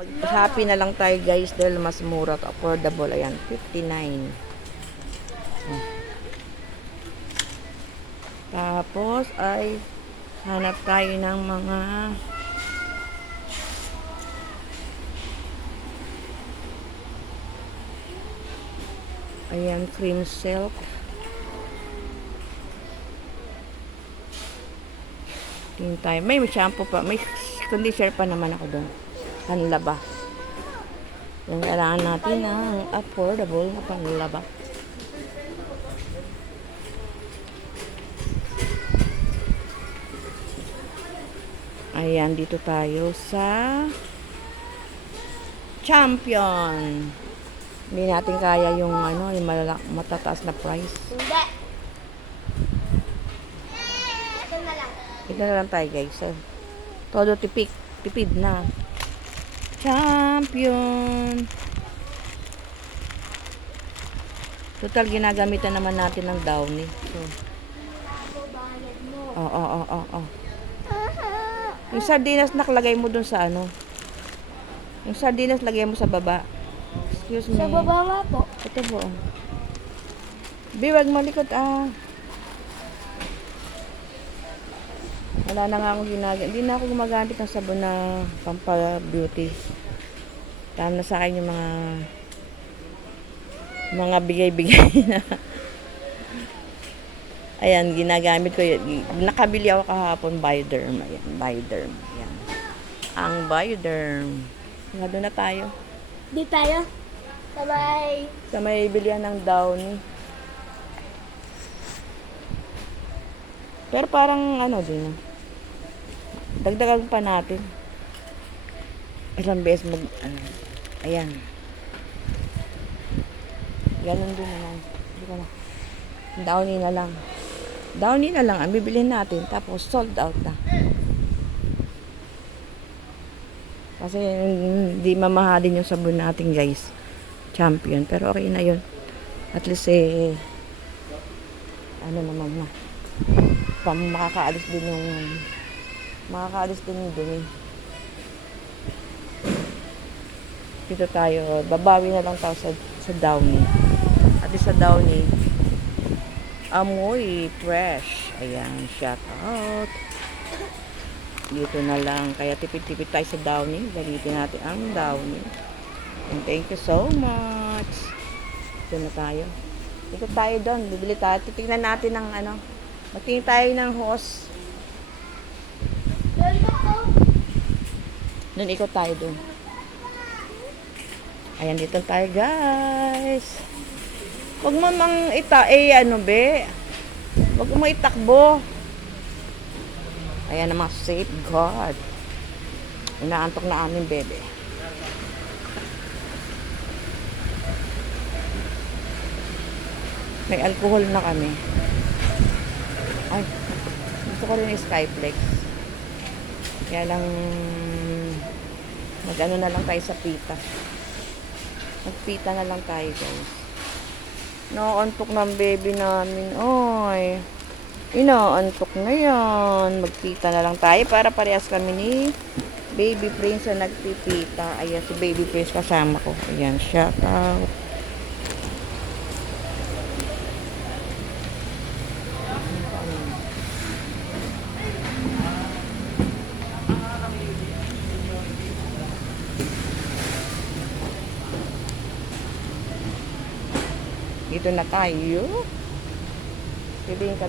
Mag-happy na lang tayo guys dahil mas mura at affordable. Ayan, 59. Tapos ay hanap tayo ng mga ayan, cream silk. Tingin tayo. May shampoo pa. May conditioner pa naman ako doon. Panlaba. Yung kailangan natin ng affordable na panlaba. Ayan, dito tayo sa Champion. Hindi natin kaya yung ano, yung matataas na price. Hindi. Ito na lang. Ito na lang tayo guys. Todo tipid na. Champion. Total ginagamitan naman natin ng Downy. So, oo. Yung sardinas nakalagay mo dun sa ano. Yung sardinas lagay mo sa baba. Excuse me. Sa baba nga po. Ito po. Biwag malikot Wala na nga akong ginagawa. Hindi na ako gumagamit ng sabon na pampa-beauty. Tama na sa akin yung mga bigay-bigay na. Ayan, ginagamit ko yun. Nakabili ako kahapon, Bioderm. Ayan, Bioderm. Ayan. Ang Bioderm. Doon na tayo. Di tayo. Sabay. Sa may bilihan ng Downy. Pero parang ano din. Dagdagan pa natin. Ilang beses ayan. Ganun din naman. Hindi ko na. Downy na lang. Downy na lang ang bibilhin natin. Tapos sold out na. Kasi hindi mamahalin yung sabon natin guys. Champion. Pero okay na yun. At least ano naman na. Makakaalis din yung dumi. Dito tayo. Babawi na lang tayo sa Downy. At sa Downy, amoy fresh. Ayan, shout out. Dito na lang. Kaya tipid-tipid tayo sa Downy. Gamitin natin ang Downy. And thank you so much. Dito na tayo. Dito tayo doon. Bibili tayo. Titignan natin ng ano. Magtingin tayo ng hose. Doon ikot tayo doon. Ayan, dito tayo guys. Huwag mo mang Huwag mo itakbo. Ayan ang mga safeguard. Inaantok na aming bebe. May alcohol na kami. Ay, gusto ko rin yung Skyflex. Kaya lang, mag-ano na lang tayo sa pita. Magpita na lang tayo guys. Inaantok ng baby namin. Oy. Inaantok na yan. Magpita na lang tayo para parehas kami ni Baby Prince na nagpipita. Ayan si Baby Prince kasama ko. Ayan, shout out. Dito na tayo. Piliin kami.